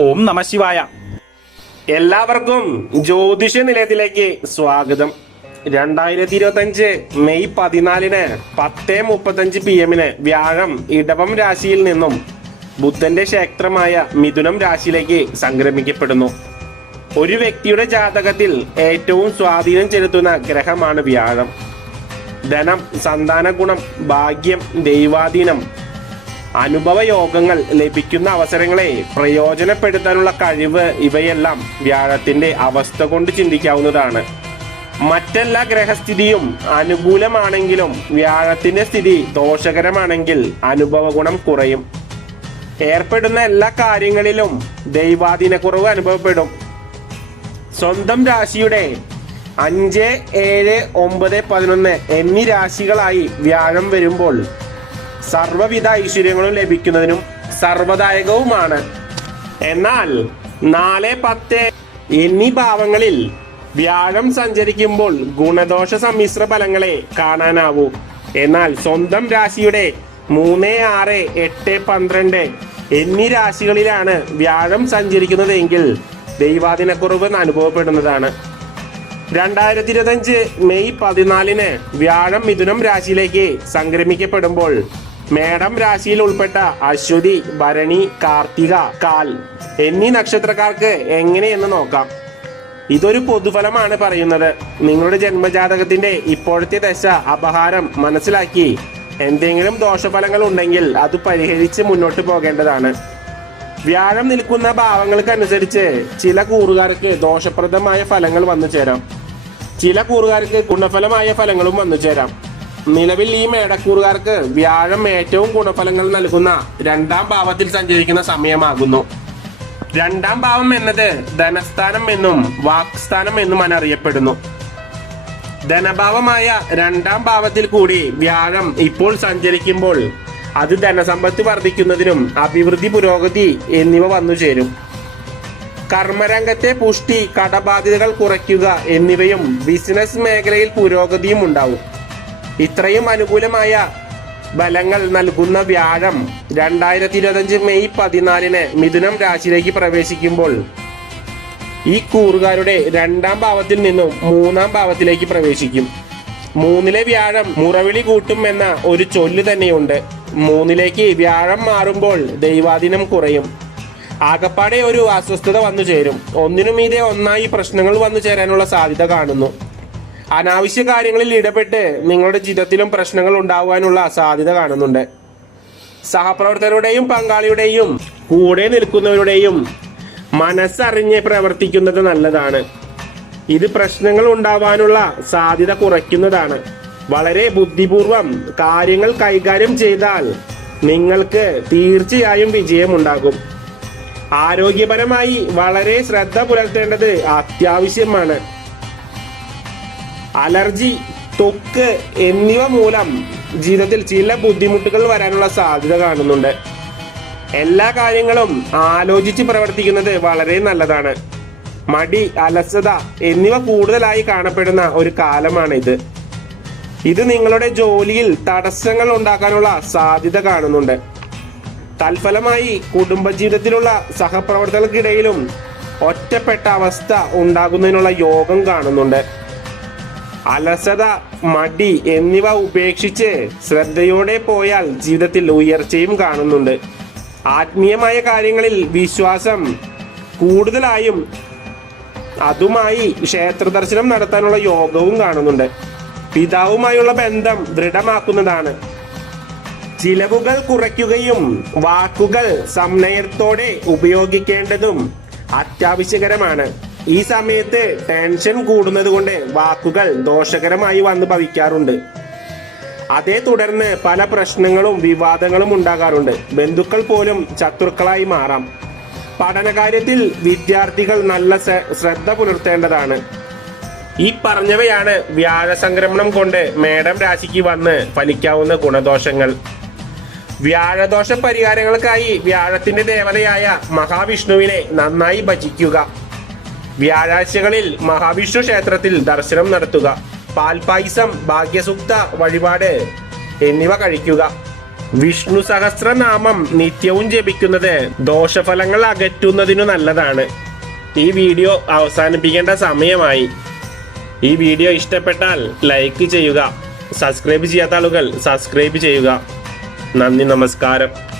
ഓം നമ ശിവായ. എല്ലാവർക്കും ജ്യോതിഷ നിലയത്തിലേക്ക് സ്വാഗതം. രണ്ടായിരത്തി ഇരുപത്തി അഞ്ച് മെയ് പതിനാലിന് പത്ത് മുപ്പത്തഞ്ച് പി എമ്മിന് വ്യാഴം ഇടവം രാശിയിൽ നിന്നും ബുദ്ധന്റെ ക്ഷേത്രമായ മിഥുനം രാശിയിലേക്ക് സംക്രമിക്കപ്പെടുന്നു. ഒരു വ്യക്തിയുടെ ജാതകത്തിൽ ഏറ്റവും സ്വാധീനം ചെലുത്തുന്ന ഗ്രഹമാണ് വ്യാഴം. ധനം സന്താന ഗുണം ഭാഗ്യം ദൈവാധീനം അനുഭവ യോഗങ്ങൾ ലഭിക്കുന്ന അവസരങ്ങളെ പ്രയോജനപ്പെടുത്താനുള്ള കഴിവ് ഇവയെല്ലാം വ്യാഴത്തിന്റെ അവസ്ഥ കൊണ്ട് ചിന്തിക്കാവുന്നതാണ്. മറ്റെല്ലാ ഗ്രഹസ്ഥിതിയും അനുകൂലമാണെങ്കിലും വ്യാഴത്തിന്റെ സ്ഥിതി ദോഷകരമാണെങ്കിൽ അനുഭവ ഗുണം കുറയും. ഏർപ്പെടുന്ന എല്ലാ കാര്യങ്ങളിലും ദൈവാധീനക്കുറവ് അനുഭവപ്പെടും. സ്വന്തം രാശിയുടെ അഞ്ച് ഏഴ് ഒമ്പത് പതിനൊന്ന് എന്നീ രാശികളായി വ്യാഴം വരുമ്പോൾ സർവവിധ ഐശ്വര്യങ്ങളും ലഭിക്കുന്നതിനും സർവദായകവുമാണ്. എന്നാൽ നാല് പത്ത് എന്നീ ഭാവങ്ങളിൽ വ്യാഴം സഞ്ചരിക്കുമ്പോൾ ഗുണദോഷ സമ്മിശ്ര ഫലങ്ങളെ കാണാനാവൂ. എന്നാൽ സ്വന്തം രാശിയുടെ മൂന്ന് ആറ് എട്ട് പന്ത്രണ്ട് എന്നീ രാശികളിലാണ് വ്യാഴം സഞ്ചരിക്കുന്നതെങ്കിൽ ദൈവാദിനക്കുറവ് അനുഭവപ്പെടുന്നതാണ്. രണ്ടായിരത്തി ഇരുപത്തഞ്ച് മെയ് പതിനാലിന് വ്യാഴം മിഥുനം രാശിയിലേക്ക് സംക്രമിക്കപ്പെടുമ്പോൾ മേടം രാശിയിൽ ഉൾപ്പെട്ട അശ്വതി ഭരണി കാർത്തിക കാൽ എന്നീ നക്ഷത്രക്കാർക്ക് എങ്ങനെയെന്ന് നോക്കാം. ഇതൊരു പൊതുഫലമാണ് പറയുന്നത്. നിങ്ങളുടെ ജന്മജാതകത്തിന്റെ ഇപ്പോഴത്തെ ദശ അപഹാരം മനസ്സിലാക്കി എന്തെങ്കിലും ദോഷഫലങ്ങൾ ഉണ്ടെങ്കിൽ അത് പരിഹരിച്ച് മുന്നോട്ട് പോകേണ്ടതാണ്. വ്യാഴം നിൽക്കുന്ന ഭാവങ്ങൾക്കനുസരിച്ച് ചില കൂറുകാർക്ക് ദോഷപ്രദമായ ഫലങ്ങൾ വന്നു ചേരാം ചില കൂറുകാർക്ക് ഗുണഫലമായ ഫലങ്ങളും വന്നു ചേരാം നിലവിൽ ഈ മേടക്കൂറുകാർക്ക് വ്യാഴം ഏറ്റവും ഗുണഫലങ്ങൾ നൽകുന്ന രണ്ടാം ഭാവത്തിൽ സഞ്ചരിക്കുന്ന സമയമാകുന്നു. രണ്ടാം ഭാവം എന്നത് ധനസ്ഥാനം എന്നും വാക്സ്ഥാനം എന്നും അറിയപ്പെടുന്നു. ധനഭാവമായ രണ്ടാം ഭാവത്തിൽ കൂടി വ്യാഴം ഇപ്പോൾ സഞ്ചരിക്കുമ്പോൾ അത് ധനസമ്പത്ത് വർദ്ധിക്കുന്നതിനും അഭിവൃദ്ധി പുരോഗതി എന്നിവ വന്നു ചേരും. കർമ്മരംഗത്തെ പുഷ്ടി കടബാധ്യതകൾ കുറയ്ക്കുക എന്നിവയും ബിസിനസ് മേഖലയിൽ പുരോഗതിയും ഉണ്ടാവും. ഇത്രയും അനുകൂലമായ ബലങ്ങൾ നൽകുന്ന വ്യാഴം രണ്ടായിരത്തി ഇരുപത്തഞ്ച് മെയ് പതിനാലിന് മിഥുനം രാശിയിലേക്ക് പ്രവേശിക്കുമ്പോൾ ഈ കൂറുകാരുടെ രണ്ടാം ഭാവത്തിൽ നിന്നും മൂന്നാം ഭാവത്തിലേക്ക് പ്രവേശിക്കും. മൂന്നിലെ വ്യാഴം മുറവിളി കൂട്ടും എന്ന ഒരു ചൊല്ല് തന്നെയുണ്ട്. മൂന്നിലേക്ക് വ്യാഴം മാറുമ്പോൾ ദൈവാധീനം കുറയും. ആകപ്പാടെ ഒരു അസ്വസ്ഥത വന്നു ചേരും ഒന്നിനു മീതെ ഒന്നായി പ്രശ്നങ്ങൾ വന്നു ചേരാനുള്ള സാധ്യത കാണുന്നു. അനാവശ്യ കാര്യങ്ങളിൽ ഇടപെട്ട് നിങ്ങളുടെ ജീവിതത്തിലും പ്രശ്നങ്ങൾ ഉണ്ടാവാനുള്ള സാധ്യത കാണുന്നുണ്ട്. സഹപ്രവർത്തകരുടെയും പങ്കാളിയുടെയും കൂടെ നിൽക്കുന്നവരുടെയും മനസ്സറിഞ്ഞ് പ്രവർത്തിക്കുന്നത് നല്ലതാണ്. ഇത് പ്രശ്നങ്ങൾ ഉണ്ടാവാനുള്ള സാധ്യത കുറയ്ക്കുന്നതാണ്. വളരെ ബുദ്ധിപൂർവം കാര്യങ്ങൾ കൈകാര്യം ചെയ്താൽ നിങ്ങൾക്ക് തീർച്ചയായും വിജയമുണ്ടാകും. ആരോഗ്യപരമായി വളരെ ശ്രദ്ധ പുലർത്തേണ്ടത് അത്യാവശ്യമാണ്. അലർജി തൊക്ക് എന്നിവ മൂലം ജീവിതത്തിൽ ചില ബുദ്ധിമുട്ടുകൾ വരാനുള്ള സാധ്യത കാണുന്നുണ്ട്. എല്ലാ കാര്യങ്ങളും ആലോചിച്ച് പ്രവർത്തിക്കുന്നത് വളരെ നല്ലതാണ്. മടി അലസത എന്നിവ കൂടുതലായി കാണപ്പെടുന്ന ഒരു കാലമാണ് ഇത്. ഇത് നിങ്ങളുടെ ജോലിയിൽ തടസ്സങ്ങൾ ഉണ്ടാക്കാനുള്ള സാധ്യത കാണുന്നുണ്ട്. തൽഫലമായി കുടുംബജീവിതത്തിലുള്ള സഹപ്രവർത്തകർക്കിടയിലും ഒറ്റപ്പെട്ട അവസ്ഥ ഉണ്ടാകുന്നതിനുള്ള യോഗം കാണുന്നുണ്ട്. അലസത മടി എന്നിവ ഉപേക്ഷിച്ച് ശ്രദ്ധയോടെ പോയാൽ ജീവിതത്തിൽ ഉയർച്ചയും കാണുന്നുണ്ട്. ആത്മീയമായ കാര്യങ്ങളിൽ വിശ്വാസം കൂടുതലായും അതുമായി ക്ഷേത്ര ദർശനം നടത്താനുള്ള യോഗവും കാണുന്നുണ്ട്. പിതാവുമായുള്ള ബന്ധം ദൃഢമാക്കുന്നതാണ്. ചിലവുകൾ കുറയ്ക്കുകയും വാക്കുകൾ സംനയത്തോടെ ഉപയോഗിക്കേണ്ടതും അത്യാവശ്യകരമാണ്. ഈ സമയത്ത് ടെൻഷൻ കൂടുന്നത് കൊണ്ട് വാക്കുകൾ ദോഷകരമായി വന്ന് ഭവിക്കാറുണ്ട്. അതേ തുടർന്ന് പല പ്രശ്നങ്ങളും വിവാദങ്ങളും ഉണ്ടാകാറുണ്ട്. ബന്ധുക്കൾ പോലും ശത്രുക്കളായി മാറാം. പഠനകാര്യത്തിൽ വിദ്യാർത്ഥികൾ നല്ല ശ്രദ്ധ പുലർത്തേണ്ടതാണ്. ഈ പറഞ്ഞവയാണ് വ്യാഴസംക്രമണം കൊണ്ട് മേടം രാശിക്ക് വന്ന് ഫലിക്കാവുന്ന ഗുണദോഷങ്ങൾ. വ്യാഴദോഷ പരിഹാരങ്ങൾക്കായി വ്യാഴത്തിന്റെ ദേവതയായ മഹാവിഷ്ണുവിനെ നന്നായി ഭജിക്കുക. വ്യാഴാഴ്ചകളിൽ മഹാവിഷ്ണു ക്ഷേത്രത്തിൽ ദർശനം നടത്തുക. പാൽപായസം ഭാഗ്യസുക്ത വഴിപാട് എന്നിവ കഴിക്കുക. വിഷ്ണു സഹസ്രനാമം നിത്യവും ജപിക്കുന്നത് ദോഷഫലങ്ങൾ അകറ്റുന്നതിനു നല്ലതാണ്. ഈ വീഡിയോ അവസാനിപ്പിക്കേണ്ട സമയമായി. ഈ വീഡിയോ ഇഷ്ടപ്പെട്ടാൽ ലൈക്ക് ചെയ്യുക. സബ്സ്ക്രൈബ് ചെയ്യാത്ത ആളുകൾ സബ്സ്ക്രൈബ് ചെയ്യുക. നന്ദി നമസ്കാരം.